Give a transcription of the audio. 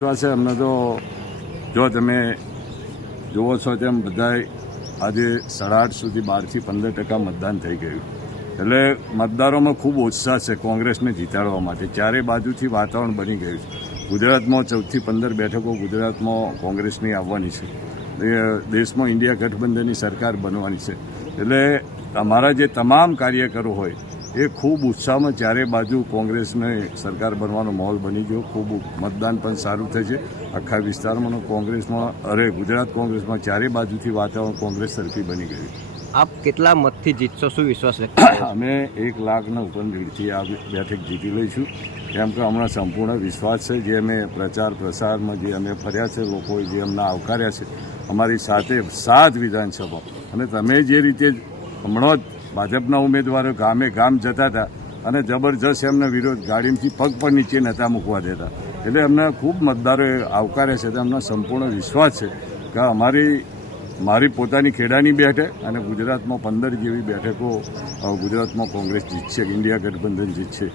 છે અમને તો જો તમે જુઓ છો તેમ બધાય આજે 8:30 સુધી 12% મતદાન થઈ ગયું. એટલે મતદારોમાં ખૂબ ઉત્સાહ છે કોંગ્રેસને જીતાડવા માટે. ચારે બાજુથી વાતાવરણ બની ગયું છે. ગુજરાતમાં 14 થી 15 બેઠકો ગુજરાતમાં કોંગ્રેસની આવવાની છે. દેશમાં ઇન્ડિયા ગઠબંધનની સરકાર બનવાની છે. એટલે અમારા જે તમામ કાર્યકરો હોય એ ખૂબ ઉત્સાહમાં ચારે બાજુ કોંગ્રેસને સરકાર બનવાનો માહોલ બની ગયો. ખૂબ મતદાન પણ સારું થાય છે આખા વિસ્તારમાં. કોંગ્રેસમાં ગુજરાત કોંગ્રેસમાં ચારે બાજુથી વાતાવરણ કોંગ્રેસ સરખી બની ગયું. આપ કેટલા મતથી જીતશો, શું વિશ્વાસ વ્યક્ત? અમે 1 લાખના ઉપર લીડથી આ બેઠક જીતી લઈશું, કેમ કે હમણાં સંપૂર્ણ વિશ્વાસ છે. જે અમે પ્રચાર પ્રસારમાં જે અમે ફર્યા છે, લોકોએ જે અમને આવકાર્યા છે અમારી સાથે 7 વિધાનસભા, અને તમે જે રીતે હમણાં જ ભાજપના ઉમેદવારો ગામે ગામ જતા હતા અને જબરજસ્ત એમનો વિરોધ, ગાડીમાંથી પગ પણ નીચે નહોતા મૂકવા દેતા. એટલે અમને ખૂબ મતદારોએ આવકાર્યા છે. અમને સંપૂર્ણ વિશ્વાસ છે કે મારી પોતાની ખેડાની બેઠક અને ગુજરાતમાં 15 જેવી બેઠકો ગુજરાતમાં કોંગ્રેસ જીતશે, ઇન્ડિયા ગઠબંધન જીતશે.